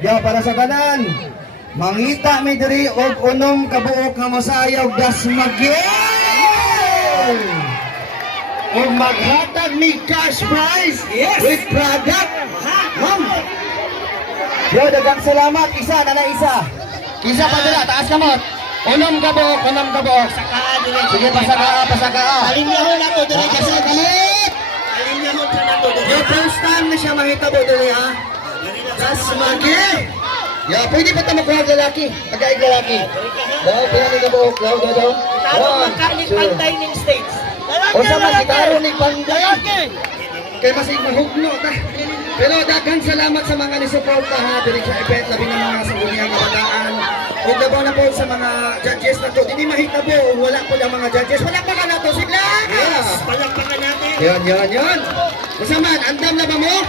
Ya para sa kanan. Mangita mi diri og unom kabuok nga mosayaw gas magyel. Og maghatag mi cash prize with product. Ma'am. Yo, daghang salamat. Isa na isa. Isa pa dira, taas kamot. Unom kabuok. Saka dire. Sige, pasaka. Alimyahon na to dire kasi Pasaka kamot. alimyahon sa nato dire. Yo, first time na siya mahitabo diri ha. Gas magyel. Ya, pwede pa ito makuha lalaki. Pagkaig lalaki. Daw, pinali ka buhok. Daw. Tarong magkainit panday ng states. O sa mga gitaro ni Panday. Kaya masig mahugno ta. Pero daghang salamat sa mga nisuporta ha. Diri sa event, labi ng mga sabunyang kabataan. O labaw na po sa mga judges na to. Hindi mahitabo. Wala po lang mga judges. Wala pa ka na to. Sigla! Palakpakan natin. Yan. Masaman, andam na ba mo?